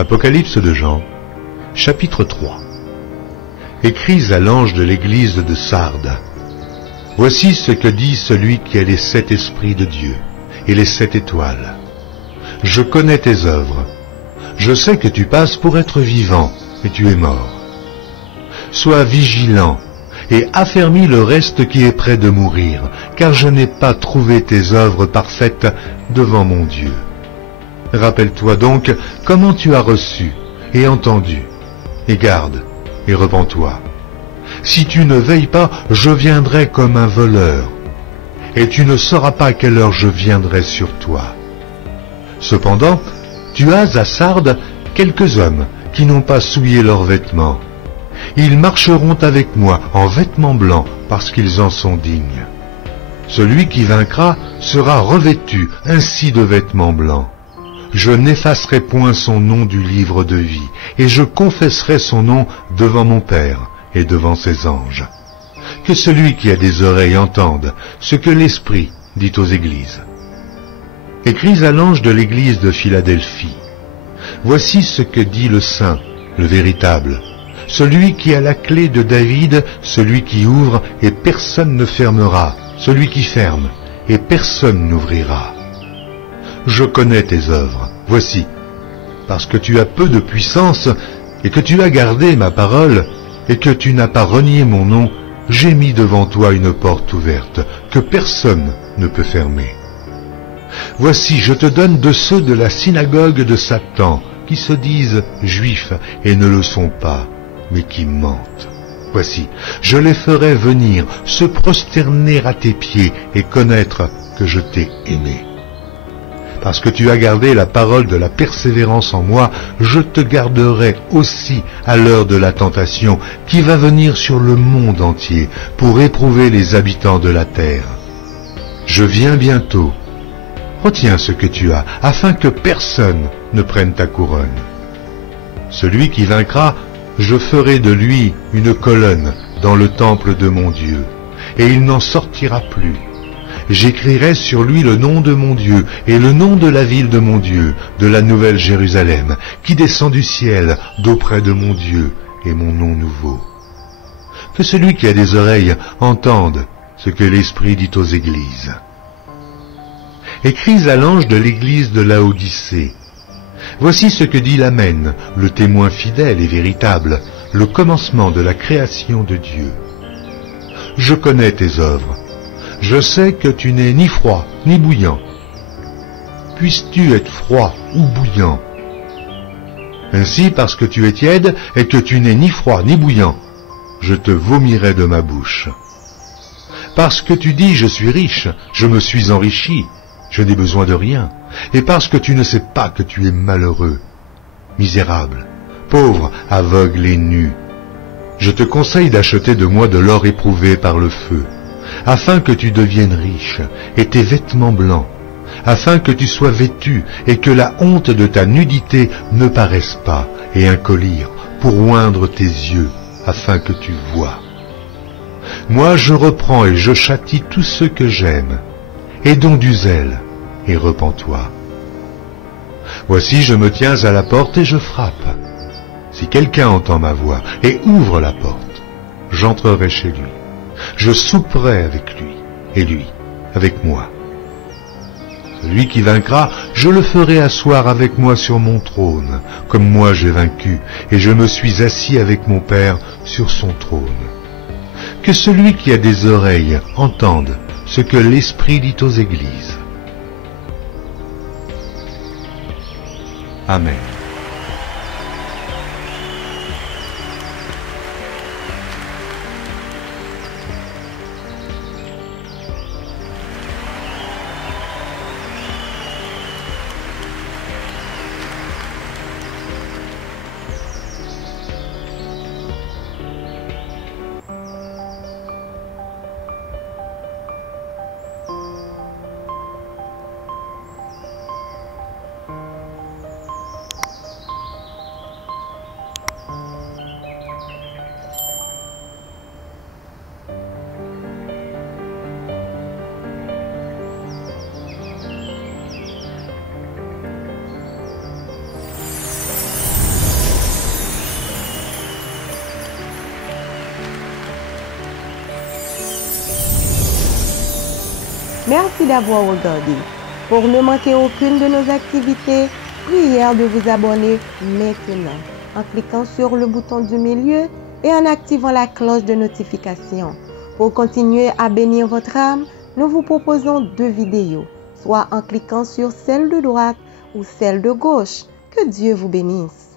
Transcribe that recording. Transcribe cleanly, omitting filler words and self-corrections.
Apocalypse de Jean, chapitre 3. Écris à l'ange de l'église de Sardes. Voici ce que dit celui qui a les 7 esprits de Dieu et les 7 étoiles. Je connais tes œuvres. Je sais que tu passes pour être vivant, mais tu es mort. Sois vigilant et affermis le reste qui est près de mourir, car je n'ai pas trouvé tes œuvres parfaites devant mon Dieu. Rappelle-toi donc comment tu as reçu et entendu, et garde, et repens-toi. Si tu ne veilles pas, je viendrai comme un voleur, et tu ne sauras pas à quelle heure je viendrai sur toi. Cependant, tu as à Sardes quelques hommes qui n'ont pas souillé leurs vêtements. Ils marcheront avec moi en vêtements blancs parce qu'ils en sont dignes. Celui qui vaincra sera revêtu ainsi de vêtements blancs. Je n'effacerai point son nom du livre de vie, et je confesserai son nom devant mon Père et devant ses anges. Que celui qui a des oreilles entende ce que l'Esprit dit aux églises. Écris à l'ange de l'église de Philadelphie. Voici ce que dit le Saint, le véritable, celui qui a la clé de David, celui qui ouvre et personne ne fermera, celui qui ferme et personne n'ouvrira. Je connais tes œuvres, voici, parce que tu as peu de puissance, et que tu as gardé ma parole, et que tu n'as pas renié mon nom, j'ai mis devant toi une porte ouverte, que personne ne peut fermer. Voici, je te donne de ceux de la synagogue de Satan, qui se disent juifs et ne le sont pas, mais qui mentent. Voici, je les ferai venir, se prosterner à tes pieds, et connaître que je t'ai aimé. Parce que tu as gardé la parole de la persévérance en moi, je te garderai aussi à l'heure de la tentation qui va venir sur le monde entier pour éprouver les habitants de la terre. Je viens bientôt. Retiens ce que tu as, afin que personne ne prenne ta couronne. Celui qui vaincra, je ferai de lui une colonne dans le temple de mon Dieu, et il n'en sortira plus. J'écrirai sur lui le nom de mon Dieu et le nom de la ville de mon Dieu, de la nouvelle Jérusalem, qui descend du ciel d'auprès de mon Dieu et mon nom nouveau. Que celui qui a des oreilles entende ce que l'Esprit dit aux églises. Écris à l'ange de l'église de Laodicée. Voici ce que dit l'Amen, le témoin fidèle et véritable, le commencement de la création de Dieu. Je connais tes œuvres. Je sais que tu n'es ni froid ni bouillant. Puisses-tu être froid ou bouillant? Ainsi, parce que tu es tiède et que tu n'es ni froid ni bouillant, je te vomirai de ma bouche. Parce que tu dis, je suis riche, je me suis enrichi, je n'ai besoin de rien, et parce que tu ne sais pas que tu es malheureux, misérable, pauvre, aveugle et nu, je te conseille d'acheter de moi de l'or éprouvé par le feu, afin que tu deviennes riche, et tes vêtements blancs, afin que tu sois vêtu, et que la honte de ta nudité ne paraisse pas, et un collier pour oindre tes yeux, afin que tu voies. Moi je reprends et je châtie tous ceux que j'aime. Aie donc du zèle, et repens-toi. Voici, je me tiens à la porte et je frappe. Si quelqu'un entend ma voix et ouvre la porte, j'entrerai chez lui. Je souperai avec lui, et lui avec moi. Celui qui vaincra, je le ferai asseoir avec moi sur mon trône, comme moi j'ai vaincu, et je me suis assis avec mon Père sur son trône. Que celui qui a des oreilles entende ce que l'Esprit dit aux églises. Amen. Merci d'avoir regardé. Pour ne manquer aucune de nos activités, prière de vous abonner maintenant en cliquant sur le bouton du milieu et en activant la cloche de notification. Pour continuer à bénir votre âme, nous vous proposons 2 vidéos, soit en cliquant sur celle de droite ou celle de gauche. Que Dieu vous bénisse.